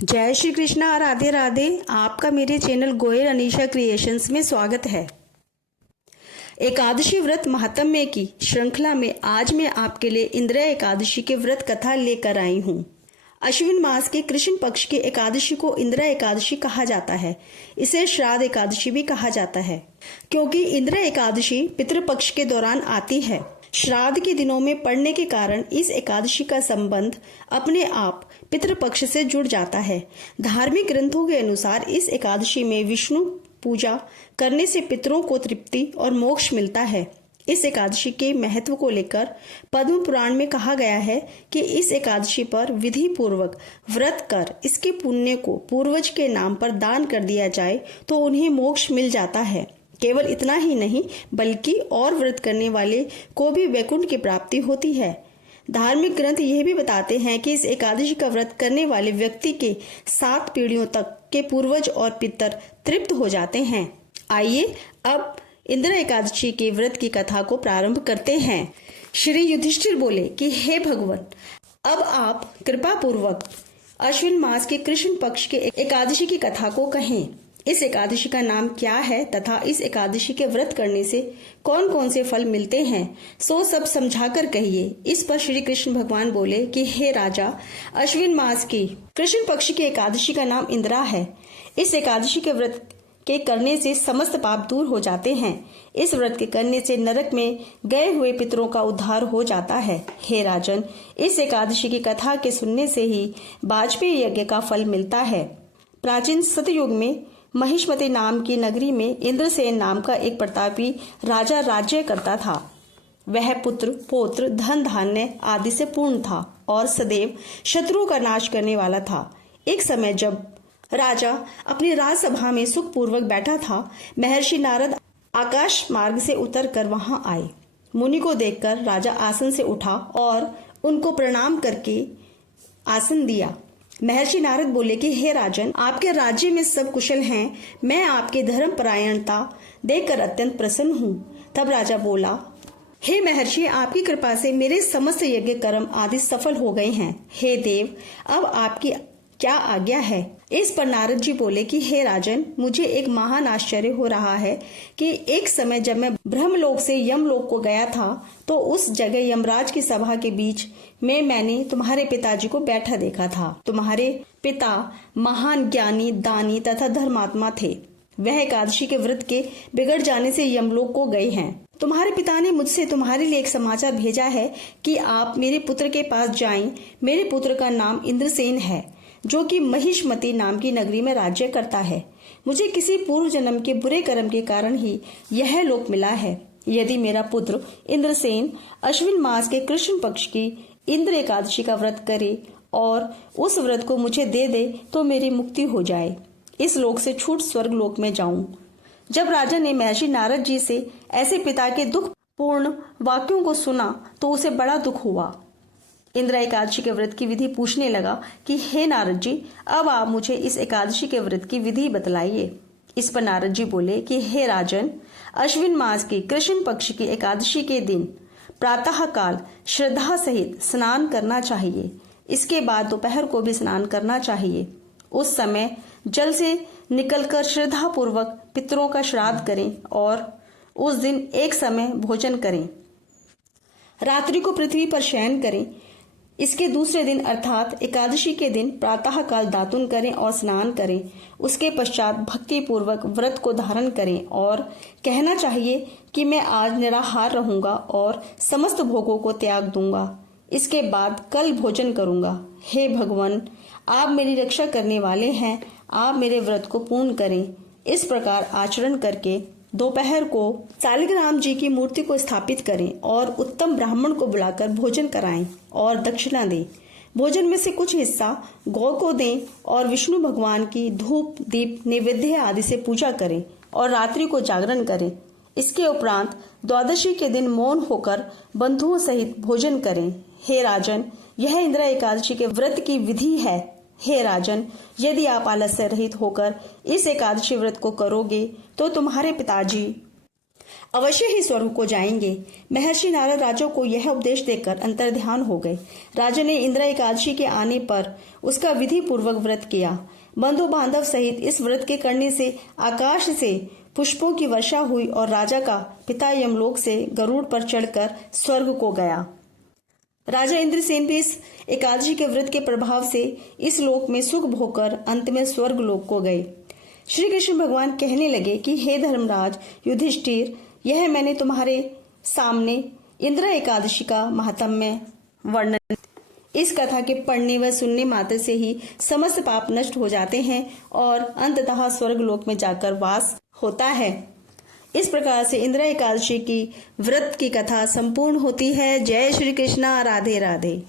जय श्री कृष्णा, राधे राधे। आपका मेरे चैनल गोयल अनीशा क्रिएशंस में स्वागत है। एकादशी व्रत महात्म्य की श्रृंखला में आज मैं आपके लिए इंद्र एकादशी के व्रत कथा लेकर आई हूँ। अश्विन मास के कृष्ण पक्ष की एकादशी को इंद्र एकादशी कहा जाता है। इसे श्राद्ध एकादशी भी कहा जाता है क्योंकि इंद्र एकादशी पितृपक्ष के दौरान आती है। श्राद्ध के दिनों में पड़ने के कारण इस एकादशी का संबंध अपने आप पितृपक्ष से जुड़ जाता है। धार्मिक ग्रंथों के अनुसार इस एकादशी में विष्णु पूजा करने से पितरों को तृप्ति और मोक्ष मिलता है। इस एकादशी के महत्व को लेकर पद्म पुराण में कहा गया है कि इस एकादशी पर विधि पूर्वक व्रत कर इसके पुण्य को पूर्वज के नाम पर दान कर दिया जाए तो उन्हें मोक्ष मिल जाता है। केवल इतना ही नहीं बल्कि और व्रत करने वाले को भी वैकुंठ की प्राप्ति होती है। धार्मिक ग्रंथ यह भी बताते हैं कि इस एकादशी का व्रत करने वाले व्यक्ति के 7 पीढ़ियों तक के पूर्वज और पितर तृप्त हो जाते हैं। आइए अब इंद्र एकादशी के व्रत की कथा को प्रारंभ करते हैं। श्री युधिष्ठिर बोले कि हे भगवान, अब आप कृपा पूर्वक अश्विन मास के कृष्ण पक्ष के एकादशी की कथा को कहें। इस एकादशी का नाम क्या है तथा इस एकादशी के व्रत करने से कौन कौन से फल मिलते हैं, सो सब समझाकर कहिए। इस पर श्री कृष्ण भगवान बोले कि हे राजा, अश्विन मास की कृष्ण पक्ष की एकादशी का नाम इंद्रा है। इस एकादशी के व्रत के करने से समस्त पाप दूर हो जाते हैं। इस व्रत के करने से नरक में गए हुए पितरों का उद्धार हो जाता है। हे राजन, इस एकादशी की कथा के सुनने से ही वाजपेयी यज्ञ का फल मिलता है। प्राचीन सतयुग में महिष्मति नाम की नगरी में इंद्रसेन नाम का एक प्रतापी राजा राज्य करता था। वह पुत्र पौत्र धन धान्य आदि से पूर्ण था और सदैव शत्रुओं का नाश करने वाला था। एक समय जब राजा अपनी राजसभा में सुखपूर्वक बैठा था, महर्षि नारद आकाश मार्ग से उतरकर वहां आए। मुनि को देखकर राजा आसन से उठा और उनको प्रणाम करके आसन दिया। महर्षि नारद बोले कि हे राजन, आपके राज्य में सब कुशल हैं। मैं आपके धर्म परायणता देखकर अत्यंत प्रसन्न हूँ। तब राजा बोला, हे महर्षि, आपकी कृपा से मेरे समस्त यज्ञ कर्म आदि सफल हो गए हैं। हे देव, अब आपकी क्या आज्ञा है। इस पर नारद जी बोले कि हे राजन, मुझे एक महान आश्चर्य हो रहा है कि एक समय जब मैं ब्रह्मलोक से यमलोक को गया था तो उस जगह यमराज की सभा के बीच में मैंने तुम्हारे पिताजी को बैठा देखा था। तुम्हारे पिता महान ज्ञानी, दानी तथा धर्मात्मा थे। वह एकादशी के व्रत के बिगड़ जाने से यमलोक को गए हैं। तुम्हारे पिता ने मुझसे तुम्हारे लिए एक समाचार भेजा है कि आप मेरे पुत्र के पास जाएं। मेरे पुत्र का नाम इंद्रसेन है, जो कि महिष्मति नाम की नगरी में राज्य करता है। मुझे किसी पूर्व जन्म के बुरे कर्म के कारण ही यह लोक मिला है। यदि मेरा पुत्र इंद्रसेन अश्विन मास के कृष्ण पक्ष की इंद्र एकादशी का व्रत करे और उस व्रत को मुझे दे दे तो मेरी मुक्ति हो जाए, इस लोक से छूट स्वर्ग लोक में जाऊं। जब राजा ने महर्षि नारद जी से ऐसे पिता के दुख पूर्ण वाक्यों को सुना तो उसे बड़ा दुख हुआ। इंद्र एकादशी के व्रत की विधि पूछने लगा कि हे नारद जी, अब आप मुझे इस एकादशी के व्रत की विधि बतलाइए। इस पर नारद जी बोले कि हे राजन, अश्विन मास की कृष्ण पक्ष की एकादशी के दिन प्रातः काल श्रद्धा सहित स्नान करना चाहिए। इसके बाद दोपहर को भी स्नान करना चाहिए। उस समय जल से निकलकर श्रद्धा पूर्वक पितरों का श्राद्ध करें और उस दिन एक समय भोजन करें। रात्रि को पृथ्वी पर शयन करें। इसके दूसरे दिन अर्थात एकादशी के दिन प्रातः काल दातुन करें और स्नान करें। उसके पश्चात भक्ति पूर्वक व्रत को धारण करें और कहना चाहिए कि मैं आज निराहार रहूंगा और समस्त भोगों को त्याग दूंगा। इसके बाद कल भोजन करूंगा। हे भगवान, आप मेरी रक्षा करने वाले हैं, आप मेरे व्रत को पूर्ण करें। इस प्रकार आचरण करके दोपहर को शालिग्राम जी की मूर्ति को स्थापित करें और उत्तम ब्राह्मण को बुलाकर भोजन कराएं और दक्षिणा दें। भोजन में से कुछ हिस्सा गौ को दें और विष्णु भगवान की धूप दीप नैवेद्य आदि से पूजा करें और रात्रि को जागरण करें। इसके उपरांत द्वादशी के दिन मौन होकर बंधुओं सहित भोजन करें। हे राजन, यह इंद्र एकादशी के व्रत की विधि है। हे राजन, यदि आप आलस्य रहित होकर इस एकादशी व्रत को करोगे तो तुम्हारे पिताजी अवश्य ही स्वर्ग को जाएंगे। महर्षि नारद राजा को यह उपदेश देकर अंतर्ध्यान हो गए। राजा ने इंदिरा एकादशी के आने पर उसका विधि पूर्वक व्रत किया। बंधु बांधव सहित इस व्रत के करने से आकाश से पुष्पों की वर्षा हुई और राजा का पिता यमलोक से गरुड़ पर चढ़कर स्वर्ग को गया। राजा इंद्रसेन भी इस एकादशी के व्रत के प्रभाव से इस लोक में सुख भोगकर अंत में स्वर्ग लोक को गए। श्री कृष्ण भगवान कहने लगे कि हे धर्मराज युधिष्ठिर, यह मैंने तुम्हारे सामने इंदिरा एकादशी का महात्म्य वर्णन। इस कथा के पढ़ने व सुनने मात्र से ही समस्त पाप नष्ट हो जाते हैं और अंततः स्वर्ग लोक में जाकर वास होता है। इस प्रकार से इंदिरा एकादशी की व्रत की कथा संपूर्ण होती है। जय श्री कृष्णा। राधे राधे।